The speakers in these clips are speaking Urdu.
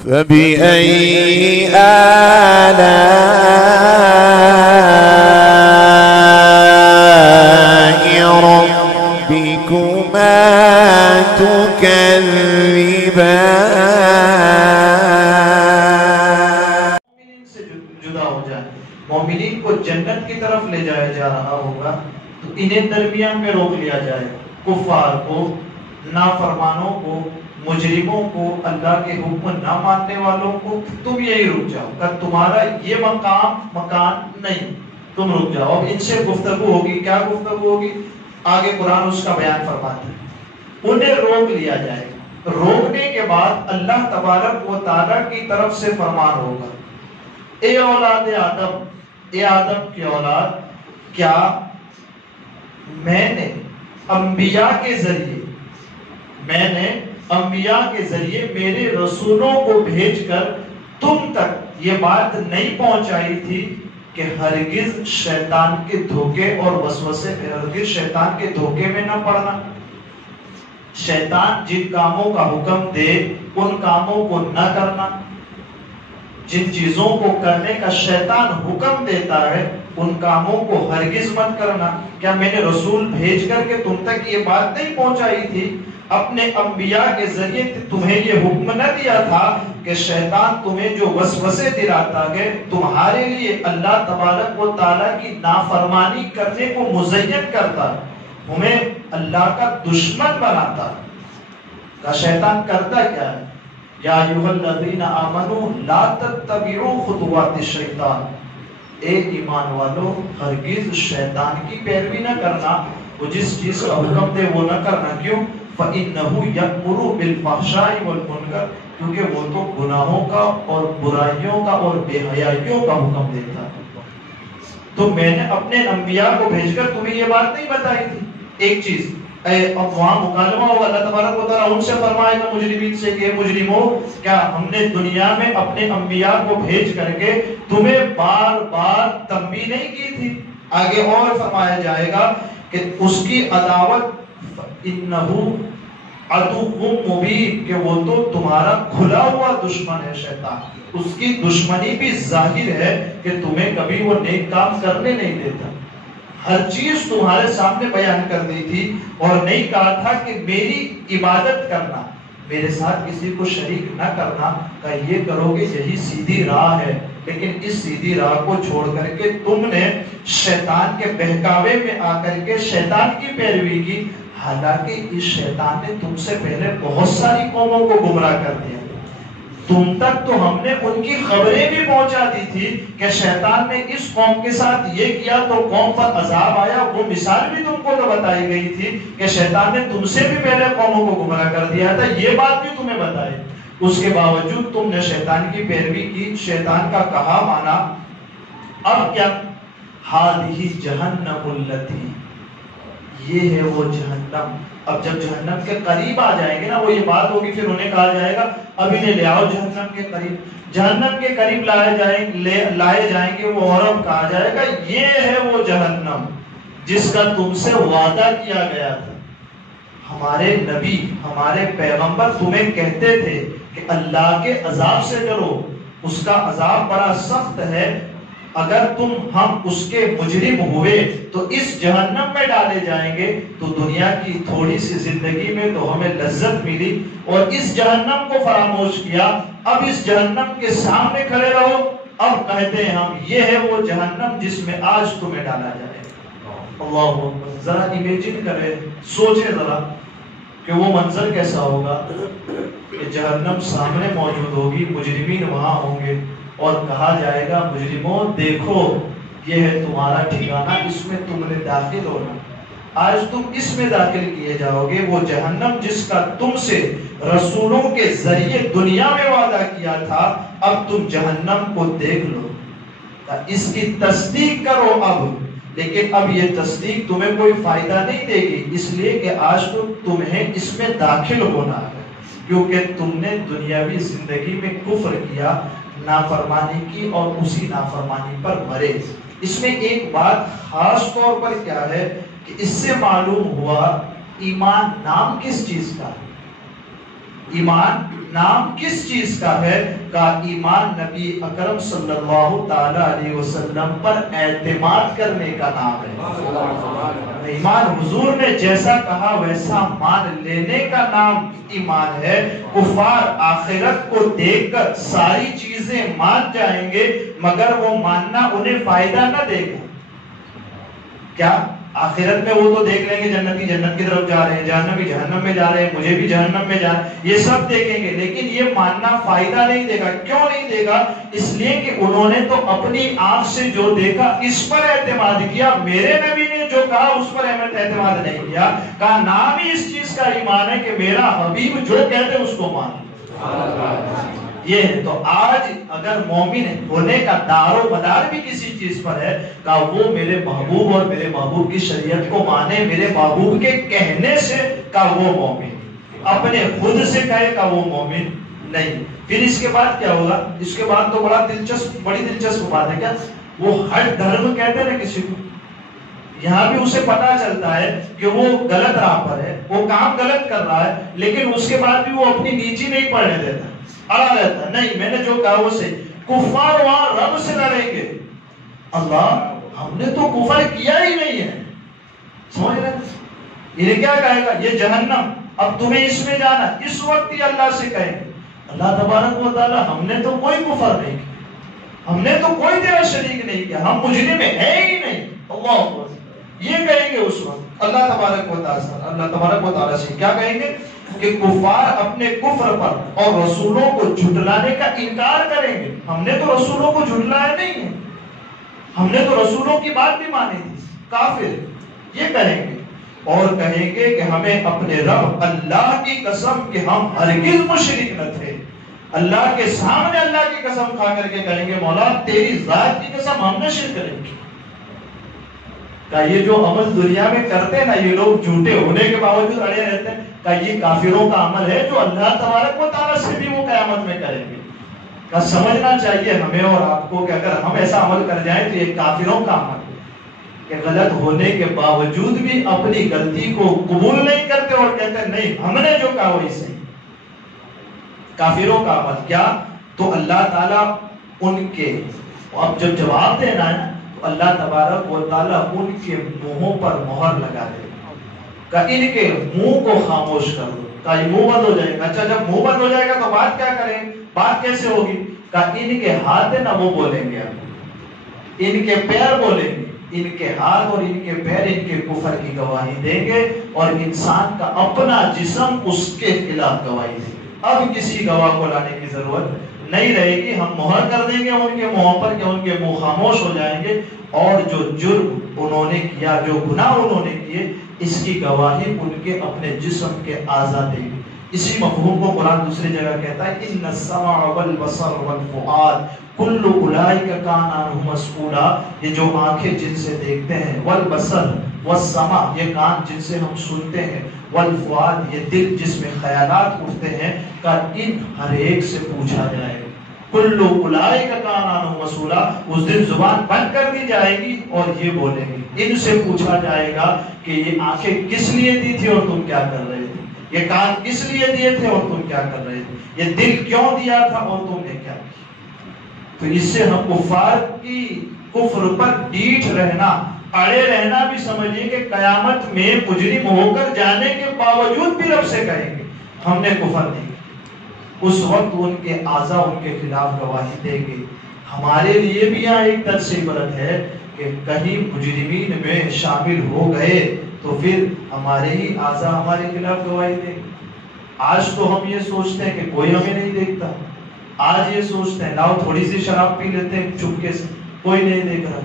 فبأي آلاء ربكما تكذبان. سے جدا ہو جائے، مومنین کو جنت کی طرف لے جایا جا رہا ہوگا تو انہیں درمیان میں روک لیا جائے، کفار کو، نافرمانوں کو، مجرموں کو، اللہ کے حکم نہ ماننے والوں کو، تم یہی رک جاؤ، کہ تمہارا یہ مکان نہیں، تم رک جاؤ. اب ان سے گفتگو ہوگی. کیا گفتگو ہوگی؟ آگے قرآن اس کا بیان فرماتا ہے. انہیں روک لیا جائے گا. روکنے کے بعد اللہ تبارک و تعالیٰ کی طرف سے فرمان ہوگا، اے اولاد آدم، اے آدم کی اولاد، کیا میں نے انبیاء کے ذریعے میرے رسولوں کو بھیج کر تم تک یہ بات نہیں پہنچائی تھی کہ ہرگز شیطان کے دھوکے اور وسوسے میں، ہرگز شیطان کے دھوکے میں نہ پڑنا. شیطان جن کاموں کا حکم دے ان کاموں کو نہ کرنا، جن چیزوں کو کرنے کا شیطان حکم دیتا ہے ان کاموں کو ہرگز مت کرنا. کیا میں نے رسول بھیج کر کے تم تک یہ بات نہیں پہنچائی تھی؟ اپنے انبیاء کے ذریعے تمہیں یہ حکم نہ دیا تھا کہ شیطان تمہیں جو وسوسے دلاتا ہے تمہارے لیے اللہ تبارک و تعالیٰ کی نافرمانی کرنے کو مزین کرتا، تمہیں اللہ کا دشمن بناتا. کا شیطان کرتا کیا ہے؟ یا ایھا الذین آمنوا لا تتبعوا خطوات الشیطان، اے ایمان والو ہرگز شیطان کی پیروی نہ کرنا، وہ جس چیز کا حکم دے وہ نہ کرنا. کیوں؟ فَإِنَّهُ يَأْمُرُ بِالْفَحْشَاءِ وَالْمُنکَرِ، کیونکہ وہ تو گناہوں کا اور برائیوں کا اور بے حیائیوں کا حکم دیتا ہے. تو میں نے اپنے انبیاء کو بھیج کر تمہیں یہ بات نہیں بتائی تھی. ایک چیز اب وہاں مکالمہ ہوگا، اللہ تبارک و تعالیٰ ان سے فرمائے گا مجرمین سے کہ مجرموں، کیا ہم نے دنیا میں اپنے انبیاء کو بھیج کر کے تمہیں بار بار تنبیہ نہیں کی تھی؟ آگے اور فرمایا جائے گا کہ اس کی عداوت انہو عدو مبین، کہ وہ تو تمہارا کھلا ہوا دشمن ہے شیطان. اس کی دشمنی بھی ظاہر ہے کہ تمہیں کبھی وہ نیک کام کرنے نہیں دیتا. ہر چیز تمہارے سامنے بیان کر دی تھی اور نہیں کہا تھا کہ میری عبادت کرنا، میرے ساتھ کسی کو شریک نہ کرنا، کہ یہ کرو گے یہی سیدھی راہ ہے. لیکن اس سیدھی راہ کو چھوڑ کر کے تم نے شیطان کے بہکاوے میں آ کر کے شیطان کی پیروی کی. حالانکہ اس شیطان نے تم سے پہلے بہت ساری قوموں کو گمراہ کر دیا. تم تک تو ہم نے ان کی خبریں بھی پہنچا دی تھی کہ شیطان نے اس قوم کے ساتھ یہ کیا تو قوم پر عذاب آیا. وہ مثال بھی تم کو تو بتائی گئی تھی کہ شیطان نے تم سے بھی پہلے قوموں کو گمراہ کر دیا تھا، یہ بات بھی تمہیں بتائی. اس کے باوجود تم نے شیطان کی پیروی کی، شیطان کا کہا مانا. اب کیا؟ ہذہ جہنم التی، یہ ہے وہ جہنم. اب جب جہنم کے قریب آ جائیں گے نا، وہ یہ بات ہوگی، پھر انہیں کہا جائے گا اب انہیں لے آؤ جہنم کے قریب. جہنم کے قریب لائے جائیں گے وہ، اور اب کہا جائے گا یہ ہے وہ جہنم جس کا تم سے وعدہ کیا گیا تھا. ہمارے نبی، ہمارے پیغمبر تمہیں کہتے تھے کہ اللہ کے عذاب سے ڈرو، اس کا عذاب بڑا سخت ہے. اگر ہم اس کے مجرم ہوئے تو اس جہنم میں ڈالے جائیں گے تو دنیا کی تھوڑی سی زندگی میں تو ہمیں لذت ملی اور اس جہنم کو فراموش کیا. اب اس جہنم کے سامنے کھڑے رہو. اب کہتے ہیں ہم یہ ہے وہ جہنم جس میں آج تمہیں ڈالا جائے. اللہ اکبر. ذرا امیجن کرے، سوچے ذرا کہ وہ منظر کیسا ہوگا کہ جہنم سامنے موجود ہوگی، مجرمین وہاں ہوں گے اور کہا جائے گا مجرموں دیکھو یہ ہے تمہارا ٹھکانہ، اس میں تم نے داخل ہونا. آج تم اس میں داخل کیے جاؤ گے. وہ جہنم جس کا تم سے رسولوں کے ذریعے دنیا میں وعدہ کیا تھا، اب تم جہنم کو دیکھ لو، اس کی تصدیق کرو. اب لیکن اب یہ تصدیق تمہیں کوئی فائدہ نہیں دے گی، اس لیے کہ آج تو تمہیں اس میں داخل ہونا ہے، کیونکہ تم نے دنیاوی زندگی میں کفر کیا، نافرمانی کی اور اسی نافرمانی پر مرے. اس میں ایک بات خاص طور پر کیا ہے کہ اس سے معلوم ہوا ایمان نام کس چیز کا ہے. ایمان نام کس چیز کا ہے؟ کا ایمان نبی اکرم صلی اللہ تعالی علیہ وسلم پر اعتماد کرنے کا نام ہے۔ ایمان حضور نے جیسا کہا ویسا مان لینے کا نام ایمان ہے۔ کفار آخرت کو دیکھ کر ساری چیزیں مان جائیں گے مگر وہ ماننا انہیں فائدہ نہ دے گا۔ کیا آخرت میں وہ تو دیکھ لیں گے جنتی جنت کی طرف جا رہے ہیں، جہنمی جہنم میں جا رہے ہیں، مجھے بھی جہنم میں جانا، یہ سب دیکھیں گے، لیکن یہ ماننا فائدہ نہیں دے گا۔ کیوں نہیں دے گا؟ اس لیے کہ انہوں نے تو اپنی آنکھ سے جو دیکھا اس پر اعتماد کیا، میرے نبی نے جو کہا اس پر اعتماد نہیں کیا۔ کہا نام ہی اس چیز کا ایمان ہے کہ میرا حبیب جو کہتے اس کو مان۔ یہ ہے تو آج اگر مومن ہونے کا دار و مدار بھی کسی چیز پر ہے کہ وہ میرے محبوب اور میرے محبوب کی شریعت کو مانے، میرے محبوب کے کہنے سے کہ وہ مومن، اپنے خود سے کہے کہ وہ مومن نہیں۔ پھر اس کے بعد کیا ہوگا؟ اس کے بعد تو بڑی دلچسپ بات ہے، کیا وہ ہر دھرم کہتے ہیں کسی کو، یہاں بھی اسے پتا چلتا ہے کہ وہ غلط راہ پر ہے، وہ کام غلط کر رہا ہے، لیکن اس کے بعد بھی وہ اپنی نیچی نہیں پڑھنے دیتا، اڑا رہتا ہے، نہیں میں نے جو کہا وہ صحیح۔ کفار وہاں رب سے لڑیں گے، اللہ ہم نے تو کفر کیا ہی نہیں ہے، سمجھ رہے ہیں؟ یہ کیا کہے گا؟ یہ جہنم، اب تمہیں اس میں جانا، اس وقت ہی اللہ سے کہیں گے اللہ تبارک و تعالی ہم نے تو کوئی کفر نہیں کیا، ہم نے تو کوئی تیرا شریک نہیں کیا، ہم مجرم ہے ہی نہیں، اللہ یہ کہیں گے اس وقت اللہ تبارک و تعالی سے کیا کہیں گے کہ کفار اپنے کفر پر اور رسولوں کو جھٹلانے کا انکار کریں گے۔ ہم نے تو رسولوں کو جھٹلایا نہیں ہے، ہم نے تو رسولوں کی بات بھی مانی تھی، کافر یہ کہیں گے، اور کہیں گے کہ ہمیں اپنے رب اللہ کی قسم کہ ہم ہرگز مشرک نہ تھے۔ اللہ کے سامنے اللہ کی قسم کھا کر کے کہیں گے مولا تیری ذات کی قسم ہم نے شرک نہیں کی۔ کہ یہ جو عمل دنیا میں کرتے ہیں نا یہ لوگ جھوٹے ہونے کے باوجود اڑے رہتے ہیں، کہ یہ کافروں کا عمل ہے جو اللہ تبارک و تعالیٰ سے بھی وہ قیامت میں کریں گے۔ کہ سمجھنا چاہیے ہمیں اور آپ کو کہ اگر ہم ایسا عمل کر جائیں تو یہ کافروں کا عمل ہے، کہ غلط ہونے کے باوجود بھی اپنی غلطی کو قبول نہیں کرتے اور کہتے ہیں نہیں ہم نے جو کہا وہی صحیح۔ کافروں کا عمل کیا؟ تو اللہ تعالیٰ ان کے اب جب جواب دینا ہے اللہ تبارک و تعالیٰ ان کے منہوں پر مہر لگا دے گا، کہ ان کے منہ کو خاموش کر دو، کہ یہ منہ بند ہو جائے گا۔ اچھا جب منہ بند ہو جائے گا تو بات کیا کریں، بات کیسے ہوگی؟ کہ ان کے ہاتھ ہے نا وہ بولیں گے، ان کے پیر بولیں گے، ان کے ہاتھ اور ان کے پیر ان کے کفر کی گواہی دیں گے، اور انسان کا اپنا جسم اس کے خلاف گواہی دے گے۔ اب کسی گواہ کو لانے کی ضرورت نہیں رہے گی، ہم مہر کر دیں گے ان کے منہوں پر کہ ان کے منہ خاموش ہو جائیں گے، اور جو جرم انہوں نے کیا، جو گناہ انہوں نے کیے، اس کی گواہی ان کے اپنے جسم کے اعضاء دیں گے۔ اسی مفہوم کو قرآن دوسری جگہ کہتا ہے ان السمع والبصر والفؤاد کل اولئک کان عنہ مسئولا، یہ جو آنکھیں جن سے دیکھتے ہیں، والبصر والسمع یہ کان جن سے ہم سنتے ہیں، والفؤاد یہ دل جس میں خیالات اٹھتے ہیں، کا ان ہر ایک سے پوچھا جائے گا۔ کل اولئک کان عنہ مسئولا، اس دن زبان بند کر دی جائے گی اور یہ بولیں گے، ان سے پوچھا جائے گا کہ یہ آنکھیں کس لیے دی تھی اور تم کیا کر رہے تھے، یہ کان کس لیے دیے تھے اور تم کیا کر رہے تھے، یہ دل کیوں دیا تھا اور تم نے کیا کیا۔ تو اس سے ہم کفار کی کفر پر ڈیٹھ رہنا، اڑے رہنا بھی سمجھیں کہ قیامت میں مجرم ہو کر جانے کے باوجود بھی رب سے کہیں گے ہم نے کفر نہیں کیا۔ اس وقت ان کے اعضاء ان کے خلاف گواہی دیں گے۔ ہمارے لیے بھی یہاں ایک درس عبرت ہے کہ کہیں مجرمین میں شامل ہو گئے تو پھر ہمارے ہی اعضاء ہمارے خلاف گواہی دیں گے۔ آج تو ہم یہ سوچتے ہیں کہ کوئی ہمیں نہیں دیکھتا، آج یہ سوچتے ہیں لاؤ تھوڑی سی شراب پی لیتے ہیں چپکے سے، کوئی نہیں دیکھ رہا،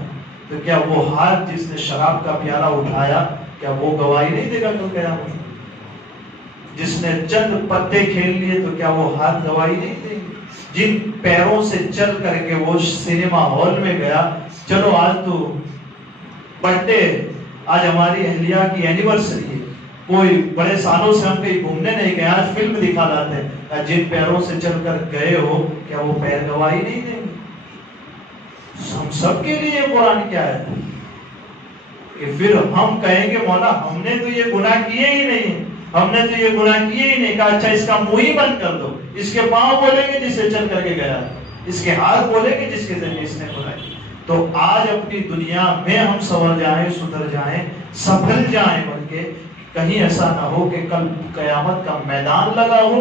تو کیا وہ ہاتھ جس نے شراب کا پیالہ اٹھایا کیا وہ گواہی نہیں دے گا کل قیامت میں؟ جس نے چند پتے کھیل لیے تو کیا وہ ہاتھ گواہی نہیں دیں گے؟ جن پیروں سے چل کر کے وہ سینما ہال میں گیا، چلو آج تو برتھ ڈے، آج ہماری اہلیہ کی اینیورسری ہے، کوئی بڑے سالوں سے ہم کہیں گھومنے نہیں گئے، آج فلم دکھا لاتے ہیں، جن پیروں سے چل کر گئے ہو کیا وہ پیر گواہی نہیں دیں گے؟ ہم سب کے لیے قرآن کیا ہے کہ پھر ہم کہیں گے مولا ہم نے تو یہ گناہ کیے ہی نہیں، ہم نے تو یہ گناہ کیے ہی نہیں، کہا اچھا اس کا منہ ہی بند کر دو، اس کے پاؤں بولیں گے جس سے چل کر کے گیا، اس کے ہاتھ بولیں گے جس کے ذریعے اس نے برائی۔ تو آج اپنی دنیا میں ہم سنور جائیں، سدھر جائیں، سنبھل جائیں، بلکہ کہیں ایسا نہ ہو کہ کل قیامت کا میدان لگا ہو،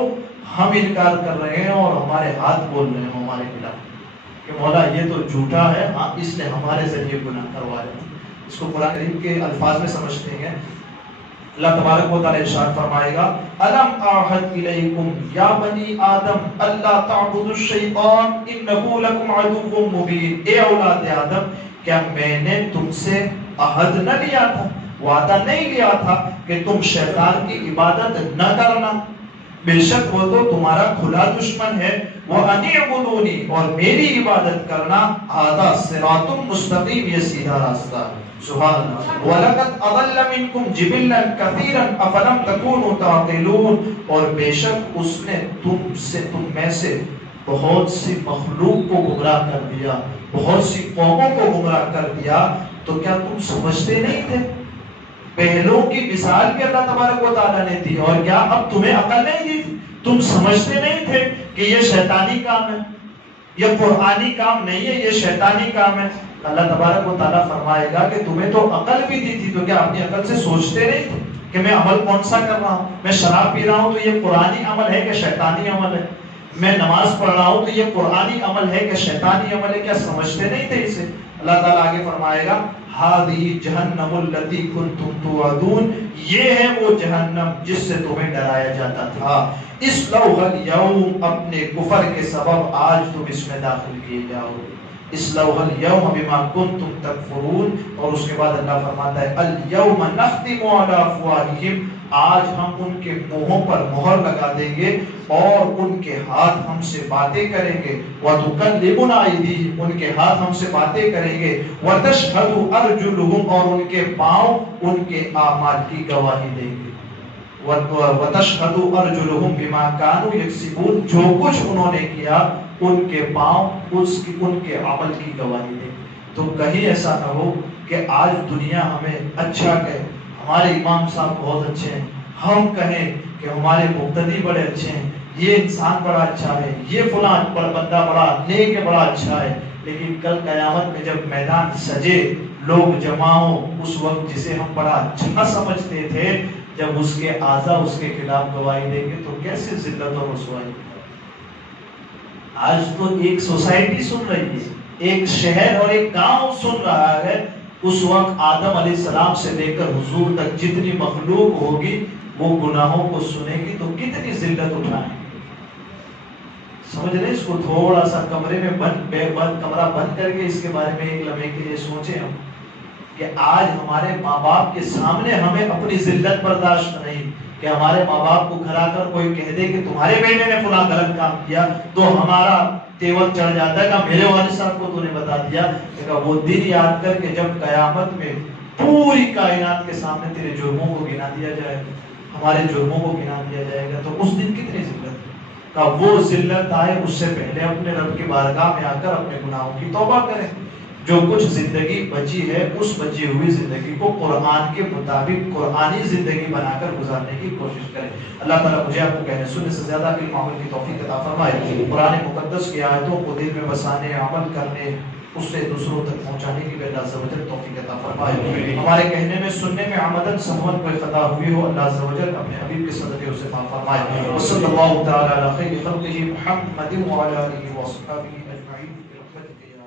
ہم انکار کر رہے ہیں اور ہمارے ہاتھ بول رہے ہیں ہمارے خلاف کہ مولا یہ تو جھوٹا ہے، ہاں اس نے ہمارے ذریعے گناہ کروایا۔ اس کو قرآن کریم کے الفاظ میں سمجھتے ہیں۔ اللہ تبارک و تعالی ارشاد فرمائے گا الم اعہد الیکم یا بنی آدم اللہ تعبدوا الشیطان انہ لکم عدو مبین، اے اولاد آدم کیا میں نے تم سے عہد نہ لیا تھا، وعدہ نہیں لیا تھا کہ تم شیطان کی عبادت نہ کرنا، بے شک وہ تو تمہارا کھلا دشمن ہے، وَأَنِ اعْبُدُونِی اور میری عبادت کرنا، ھذا صراط مستقیم یہ سیدھا راستہ، سبحان اللہ۔ وَلَقَدْ أَضَلَّ مِنْكُمْ جِبِلًّا كَثِيرًا أَفَلَمْ تَكُونُوا تَعْقِلُونَ اور بے شک اس نے تم میں سے بہت سی مخلوق کو گمراہ کر دیا، بہت سی قوموں کو گمراہ کر دیا، تو کیا تم سمجھتے نہیں تھے؟ پہلوں کی مثال بھی اللہ تبارک و تعالیٰ نے دی، اور کیا اب تمہیں عقل نہیں دی؟ تم سمجھتے نہیں تھے کہ یہ شیطانی کام ہے، یہ قرآنی کام نہیں ہے، یہ شیطانی کام ہے؟ اللہ تبارک و تعالیٰ فرمائے گا کہ تمہیں تو عقل بھی دی تھی، تو کیا اپنی عقل سے سوچتے نہیں تھے کہ میں عمل کون سا کر رہا ہوں؟ میں شراب پی رہا ہوں تو یہ قرآنی عمل ہے کہ شیطانی عمل ہے؟ میں نماز پڑھ رہا ہوں تو یہ قرآنی عمل ہے کہ شیطانی عمل ہے؟ کیا سمجھتے نہیں تھے اسے؟ اللہ تعالیٰ آگے فرمائے گا ہذہ جہنم التی کنتم توعدون، یہ ہے وہ جہنم جس سے تمہیں ڈرایا جاتا تھا، اصلوها اليوم اپنے کفر کے سبب آج تم اس میں داخل کیے جاؤ، اصلوها اليوم بما کنتم تکفرون، اور اس کے بعد اللہ فرماتا ہے اليوم نختم علی افواہہم، آج ہم ان کے منہوں پر مہر لگا دیں گے اور ان کے ہاتھ ہم سے باتیں کریں گے، وَتُكَلِّمُنَا أَيْدِيهِمْ ان کے ہاتھ ہم سے باتیں کریں گے، وَتَشْهَدُ أَرْجُلُهُمْ اور ان کے پاؤں ان کے اعمال کی گواہی دیں گے، وَتَشْهَدُ أَرْجُلُهُمْ بِمَا كَانُوا يَكْسِبُونَ جو کچھ انہوں نے کیا ان کے پاؤں ان کے عمل کی گواہی دیں گے۔ تو کہیں ایسا نہ ہو کہ آج دنیا ہمیں اچھا کہے، ہمارے امام صاحب بہت اچھے ہیں، ہم کہیں کہ ہمارے مقتدی بڑے اچھے ہیں، یہ انسان بڑا اچھا ہے، یہ فلاں بندہ بڑا نیک ہے، بڑا اچھا ہے، لیکن کل قیامت میں جب میدان سجے، لوگ جمع ہوں، اس وقت جسے ہم بڑا اچھا سمجھتے تھے جب اس کے اعضاء اس کے خلاف گواہی دیں گے تو کیسے ذلت اور رسوائی۔ آج تو ایک سوسائٹی سن رہی ہے، ایک شہر اور ایک گاؤں سن رہا ہے، اس وقت آدم علیہ السلام سے لے کر حضور تک جتنی مخلوق ہوگی وہ گناہوں کو سنے گی تو کتنی ذلت اٹھائیں گے۔ سمجھ رہے اس کو؟ تھوڑا سا کمرے میں کمرہ بند کر کے اس کے بارے میں ایک لمحے کے لیے سوچیں ہم کہ آج ہمارے ماں باپ کے سامنے ہمیں اپنی ذلت برداشت نہیں کہ ہمارے ماں باپ کو گھر آ کر کوئی کہہ دے کہ تمہارے بیٹے نے فلاں غلط کام کیا تو ہمارا تیور چڑھ جاتا ہے کہ میرے والد صاحب کو تو نے بتا دیا، کہ وہ دن یاد کر کے جب قیامت میں پوری کائنات کے سامنے تیرے جرموں کو گنا دیا جائے گا، ہمارے جرموں کو گنا دیا جائے گا، تو اس دن کتنی ذلت کا وہ ذلت آئے اس سے پہلے اپنے رب کی بارگاہ میں آ کر اپنے گناہوں کی توبہ کریں۔ جو کچھ زندگی بچی ہے اس بچی ہوئی زندگی کو قرآن کے مطابق قرآنی زندگی بنا کر گزارنے کی کوشش کریں۔ اللہ تعالیٰ مجھے آپ کو کہنے سننے سے زیادہ علم عمل کی توفیق عطا فرمائے۔ قرآن مقدس کی آیتوں کو دل میں بسانے، عمل کرنے، اس سے دوسروں تک پہنچانے کی بھی اللہ عز و جل توفیق عطا فرمائے۔ ہمارے کہنے میں سننے میں عمدن سہون کوئی خطا ہوئی ہو اللہ عز و جل اپنے حبیب کے صدقے اسے معاف فرمائے۔ وصلی اللہ تعالی علی خیر خلقہ محمد وعلی آلہ وصحبہ اجمعین برحمتہ یا